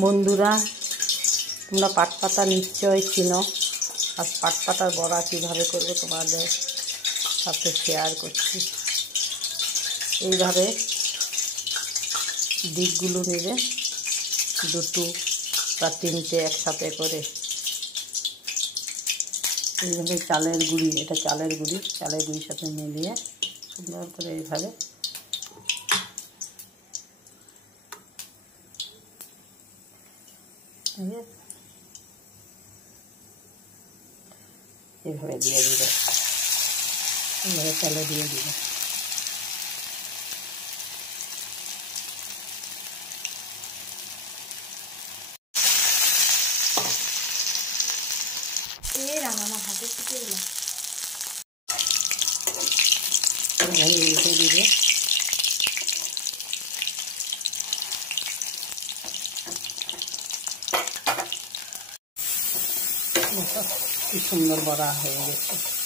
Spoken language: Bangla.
বন্ধুরা, তোমরা পাটপাতা নিশ্চয় চিনো। আর পাটপাতার বড়া কীভাবে করবো তোমাদের সাথে শেয়ার করছি। এইভাবে দিকগুলো নেবে, দুটো বা তিনটে একসাথে করে এইভাবে চালের গুঁড়ি, এটা চালের গুঁড়ির সাথে মিলিয়ে সুন্দর করে এইভাবে এইভাবে দিয়ে দিবে, এইভাবে চালে দিয়ে দিবে। উল্টে দিবে। কি সুন্দর বড়া হয়ে গেছে।